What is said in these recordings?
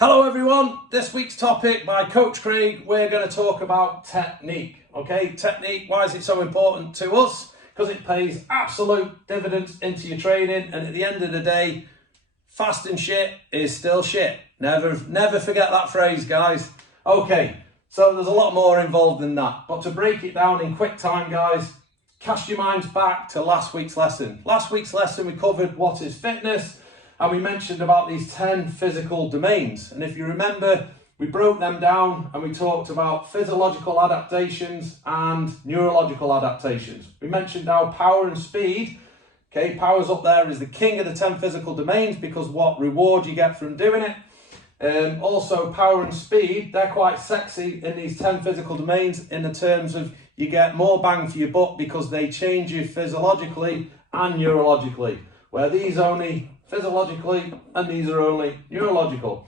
Hello everyone, this week's topic by Coach Craig, we're going to talk about technique. Okay, technique, why is it so important to us? Because it pays absolute dividends into your training, and at the end of the day, fast and shit is still shit. Never forget that phrase, guys. Okay, so there's a lot more involved than that, but to break it down in quick time, guys, cast your minds back to last week's lesson. Last week's lesson we covered what is fitness, and we mentioned about these 10 physical domains. And if you remember, we broke them down and we talked about physiological adaptations and neurological adaptations. We mentioned how power and speed, okay, power's up there as the king of the 10 physical domains because what reward you get from doing it. Also, power and speed, they're quite sexy in these 10 physical domains in the terms of you get more bang for your buck because they change you physiologically and neurologically, where these only physiologically and these are only neurological.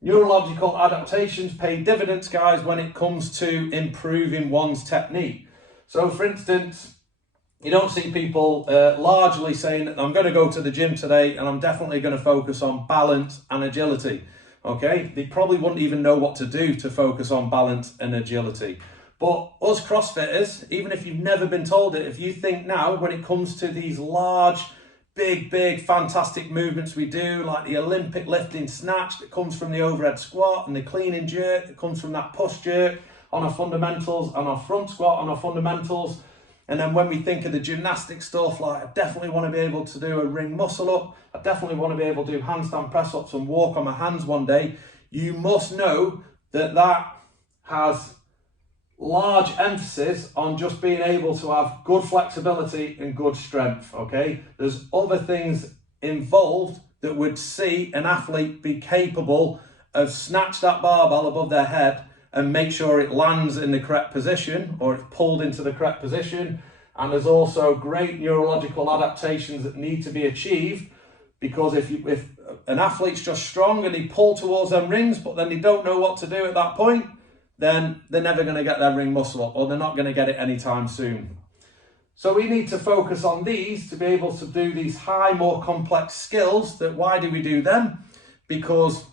Neurological adaptations pay dividends, guys, when it comes to improving one's technique. So for instance, you don't see people largely saying, I'm going to go to the gym today and I'm definitely going to focus on balance and agility. Okay, they probably wouldn't even know what to do to focus on balance and agility. But us CrossFitters, even if you've never been told it, if you think now when it comes to these large, big, fantastic movements we do, like the Olympic lifting snatch that comes from the overhead squat and the clean and jerk that comes from that push jerk on our fundamentals and our front squat on our fundamentals. And then when we think of the gymnastic stuff, like I definitely want to be able to do a ring muscle up, I definitely want to be able to do handstand press ups and walk on my hands one day, you must know that that has large emphasis on just being able to have good flexibility and good strength. Okay, there's other things involved that would see an athlete be capable of snatch that barbell above their head and make sure it lands in the correct position or it's pulled into the correct position. And there's also great neurological adaptations that need to be achieved, because if an athlete's just strong and they pull towards them rings but then they don't know what to do at that point, then they're never going to get their ring muscle up, or they're not going to get it anytime soon. So we need to focus on these to be able to do these high, more complex skills. That why do we do them? Because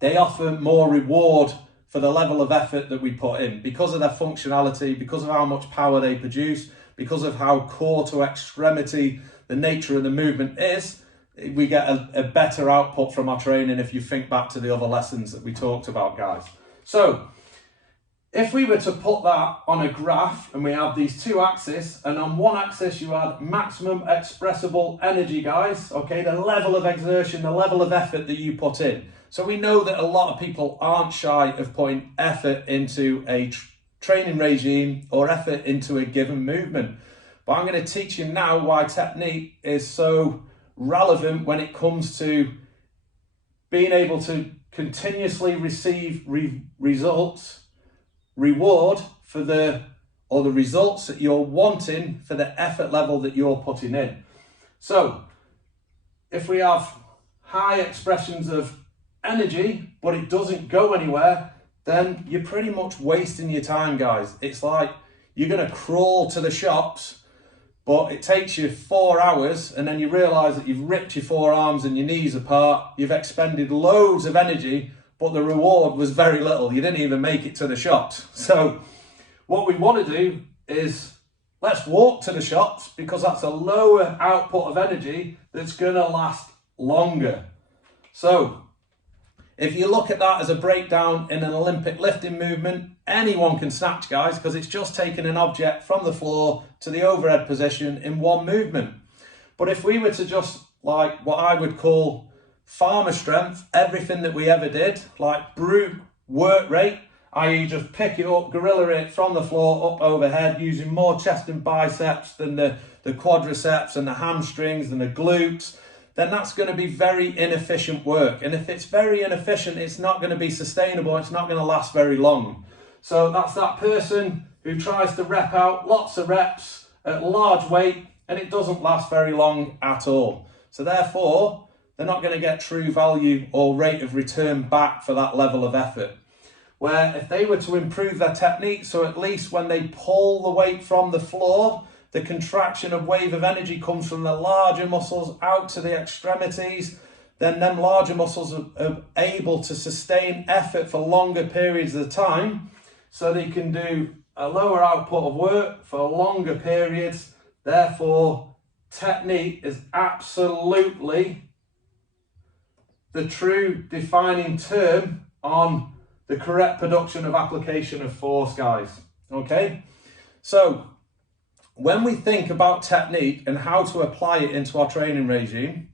they offer more reward for the level of effort that we put in, because of their functionality, because of how much power they produce, because of how core to extremity the nature of the movement is. We get a better output from our training if you think back to the other lessons that we talked about, guys. So if we were to put that on a graph and we have these two axes, and on one axis you had maximum expressible energy, guys, okay, the level of exertion, the level of effort that you put in. So we know that a lot of people aren't shy of putting effort into a training regime or effort into a given movement. But I'm going to teach you now why technique is so relevant when it comes to being able to continuously receive reward for the results that you're wanting for the effort level that you're putting in. So if we have high expressions of energy but it doesn't go anywhere, then you're pretty much wasting your time, guys. It's like you're going to crawl to the shops, but it takes you 4 hours and then you realize that you've ripped your forearms and your knees apart, you've expended loads of energy, but the reward was very little. You didn't even make it to the shops. So what we want to do is let's walk to the shops, because that's a lower output of energy that's going to last longer. So if you look at that as a breakdown in an Olympic lifting movement, anyone can snatch, guys, because it's just taking an object from the floor to the overhead position in one movement. But if we were to just, like what I would call farmer strength, everything that we ever did, like brute work rate, i.e. just pick it up, gorilla it from the floor up overhead, using more chest and biceps than the quadriceps and the hamstrings and the glutes, then that's going to be very inefficient work. And if it's very inefficient, it's not going to be sustainable, it's not going to last very long. So that's that person who tries to rep out lots of reps at large weight and it doesn't last very long at all. So therefore, they're not going to get true value or rate of return back for that level of effort. Where if they were to improve their technique, so at least when they pull the weight from the floor, the contraction of wave of energy comes from the larger muscles out to the extremities, then them larger muscles are able to sustain effort for longer periods of time, so they can do a lower output of work for longer periods. Therefore, technique is absolutely the true defining term on the correct production of application of force, guys. Okay, so when we think about technique and how to apply it into our training regime,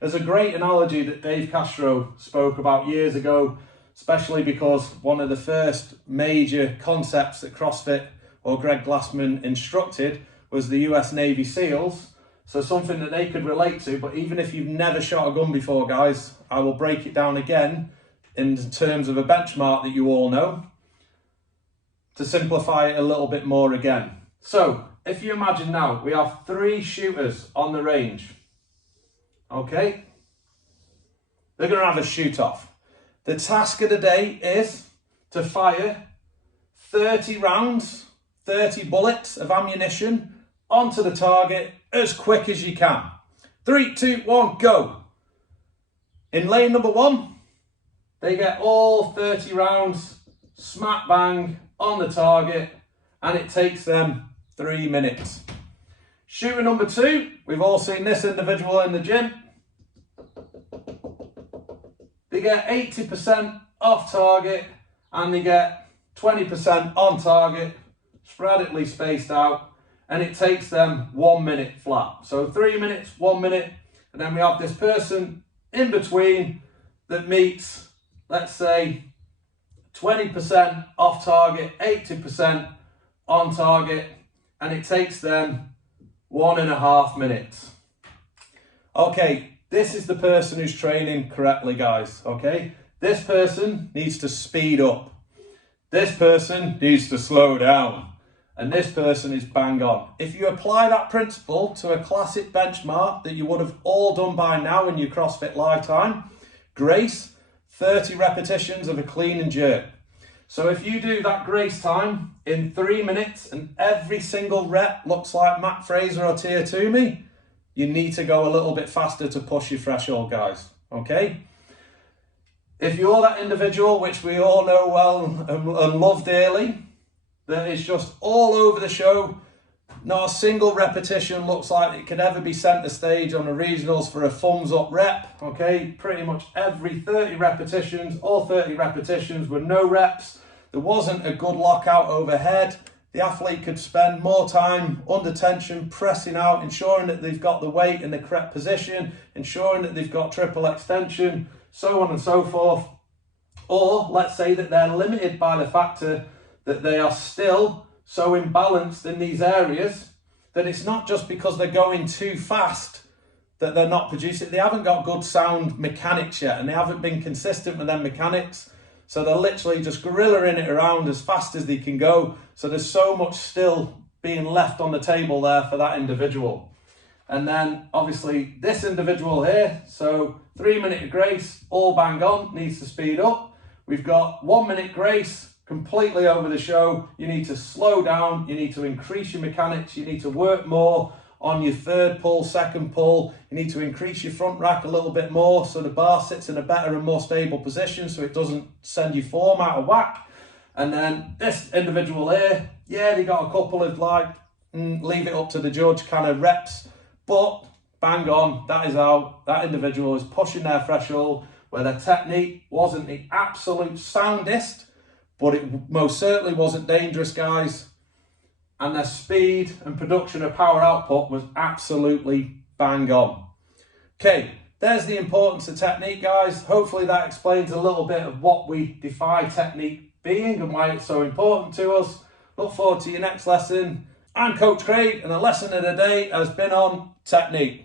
there's a great analogy that Dave Castro spoke about years ago, especially because one of the first major concepts that CrossFit or Greg Glassman instructed was the US Navy SEALs. So something that they could relate to, but even if you've never shot a gun before, guys, I will break it down again in terms of a benchmark that you all know to simplify it a little bit more again. So if you imagine now, we have 3 shooters on the range, okay? They're gonna have a shoot off. The task of the day is to fire 30 rounds, 30 bullets of ammunition onto the target as quick as you can. 3, 2, 1, go. In lane number 1, they get all 30 rounds smack bang on the target, and it takes them 3 minutes. Shooter number 2, we've all seen this individual in the gym. They get 80% off target and they get 20% on target, sporadically spaced out, and it takes them 1 minute flat. So 3 minutes, 1 minute, and then we have this person in between that meets, let's say, 20% off target, 80% on target, and it takes them 1.5 minutes. Okay, this is the person who's training correctly, guys, okay? This person needs to speed up. This person needs to slow down. And this person is bang on. If you apply that principle to a classic benchmark that you would have all done by now in your CrossFit lifetime, Grace, 30 repetitions of a clean and jerk. So if you do that Grace time in 3 minutes and every single rep looks like Matt Fraser or Tia Toomey, you need to go a little bit faster to push your threshold, guys, okay? If you're that individual, which we all know well and love dearly, that is just all over the show, not a single repetition looks like it could ever be centre stage on the regionals for a thumbs up rep, okay? Pretty much every 30 repetitions, all 30 repetitions were no reps. There wasn't a good lockout overhead. The athlete could spend more time under tension, pressing out, ensuring that they've got the weight in the correct position, ensuring that they've got triple extension, so on and so forth. Or let's say that they're limited by the factor that they are still so imbalanced in these areas that it's not just because they're going too fast that they're not producing. They haven't got good sound mechanics yet, and they haven't been consistent with their mechanics. So they're literally just gorillaing it around as fast as they can go. So there's so much still being left on the table there for that individual. And then obviously this individual here, so 3 minute Grace, all bang on, needs to speed up. We've got 1 minute Grace, completely over the show. You need to slow down, you need to increase your mechanics, you need to work more on your third pull, second pull. You need to increase your front rack a little bit more so the bar sits in a better and more stable position so it doesn't send your form out of whack. And then this individual here, yeah, they got a couple of like, leave it up to the judge kind of reps, but bang on, that is how that individual is pushing their threshold where their technique wasn't the absolute soundest, but it most certainly wasn't dangerous, guys. And their speed and production of power output was absolutely bang on. Okay, there's the importance of technique, guys. Hopefully that explains a little bit of what we define technique being and why it's so important to us. Look forward to your next lesson. I'm Coach Craig, and the lesson of the day has been on technique.